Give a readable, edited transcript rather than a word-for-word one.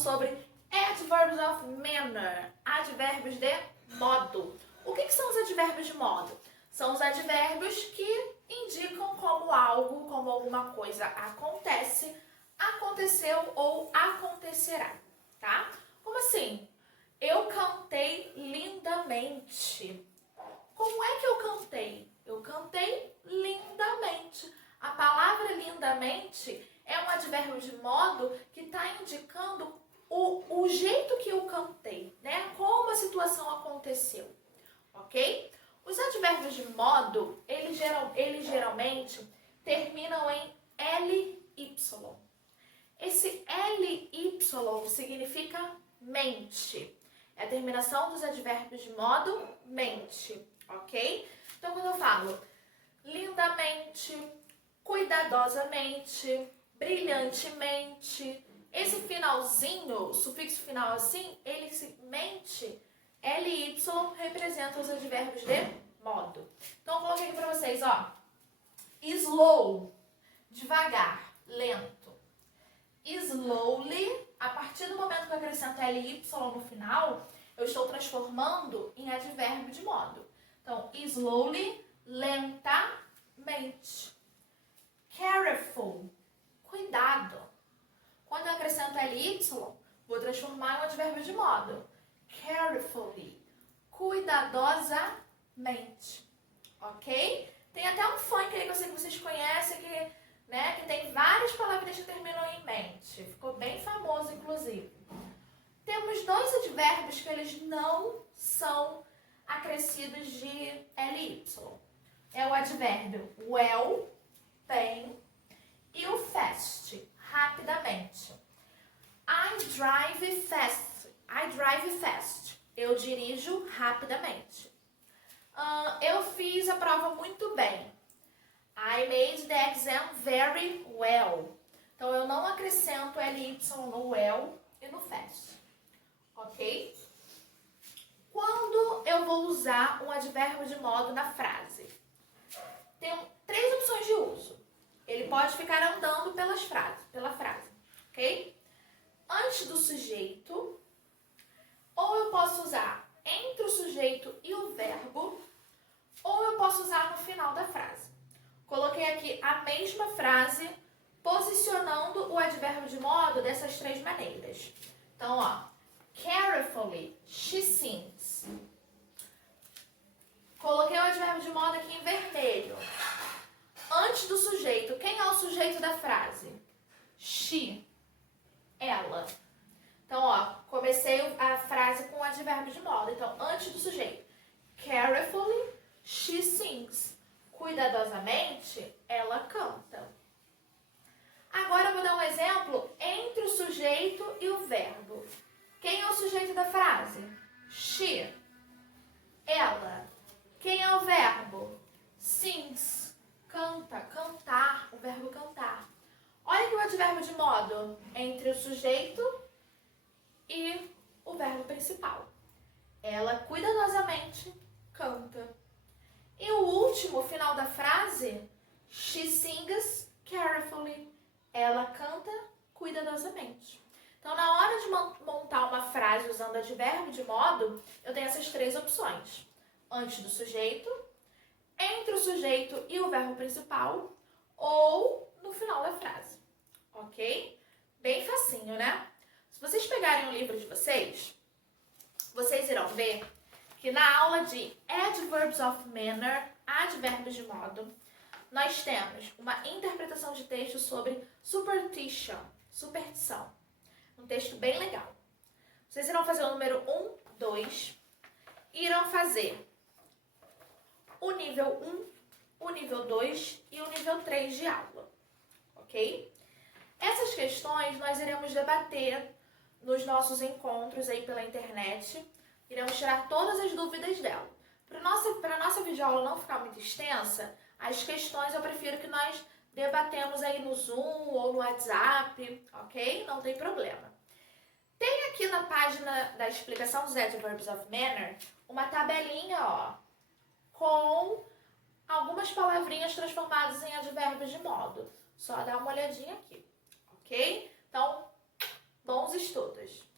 sobre adverbs of manner, advérbios de modo. O que são os advérbios de modo? São os advérbios que indicam como algo, como alguma coisa acontece, aconteceu ou acontecerá, tá? Como assim? Eu cantei lindamente. Como é que eu cantei? Eu cantei lindamente. A palavra lindamente é um advérbio de modo que está indicando o jeito que eu cantei, né? Como a situação aconteceu, ok? Os advérbios de modo, eles geralmente terminam em ly. Esse ly significa mente. É a terminação dos advérbios de modo mente, ok? Então, quando eu falo lindamente, cuidadosamente, brilhantemente, esse finalzinho, o sufixo final assim, mente, ly, representa os advérbios de modo. Então, eu coloquei aqui pra vocês, ó. Slow, devagar, lento. Slowly, a partir do momento que eu acrescento ly no final, eu estou transformando em advérbio de modo. Então, slowly, lentamente. Careful, cuidado. Quando eu acrescento ly, vou transformar em um advérbio de modo. Carefully, cuidadosamente. Ok? Tem até um funk aí que eu sei que vocês conhecem, que tem várias palavrinhas que terminam em mente. Ficou bem famoso, inclusive. Temos dois advérbios que eles não são acrescidos de ly. É o advérbio well, bem, e o fast, rapidamente. I drive fast. Eu dirijo rapidamente. Eu fiz a prova muito bem. I made the exam very well. Então, eu não acrescento ly no well e no fast. Ok? Quando eu vou usar um advérbio de modo na frase? Tem três opções de uso. Ele pode ficar andando pela frase, ok? Antes do sujeito, ou eu posso usar entre o sujeito e o verbo, ou eu posso usar no final da frase. Coloquei aqui a mesma frase, posicionando o advérbio de modo dessas três maneiras. Então, ó, carefully, she sings. Coloquei o advérbio de modo aqui em vermelho. Antes do sujeito, quem é o sujeito da frase? She, ela. Então, ó, comecei a frase com o advérbio de modo. Então, antes do sujeito, carefully, she sings. Cuidadosamente, ela canta. Agora eu vou dar um exemplo entre o sujeito e o verbo. Quem é o sujeito da frase? She. Ela. Quem é o verbo? Sings. Canta, cantar, o verbo cantar. Olha aqui o advérbio de modo entre o sujeito e o verbo principal. Ela cuidadosamente canta. E o último, final da frase, she sings carefully. Ela canta cuidadosamente. Então, na hora de montar uma frase usando advérbio de modo, eu tenho essas três opções. Antes do sujeito, entre o sujeito e o verbo principal, ou no final da frase. Ok? Bem facinho, né? Se vocês pegarem o livro de vocês, vocês irão ver que na aula de Adverbs of Manner, advérbios de modo, nós temos uma interpretação de texto sobre superstition, superstição. Um texto bem legal. Vocês irão fazer o número 1, 2, e irão fazer o nível 1, o nível 2 e o nível 3 de aula. Ok? Essas questões nós iremos debater nos nossos encontros aí pela internet. Iremos tirar todas as dúvidas dela. Para a nossa videoaula não ficar muito extensa, as questões eu prefiro que nós debatemos aí no Zoom ou no WhatsApp, ok? Não tem problema. Tem aqui na página da explicação dos Adverbs of Manner uma tabelinha, ó, com algumas palavrinhas transformadas em advérbios de modo. Só dá uma olhadinha aqui, ok? Então, bons Bons estudos!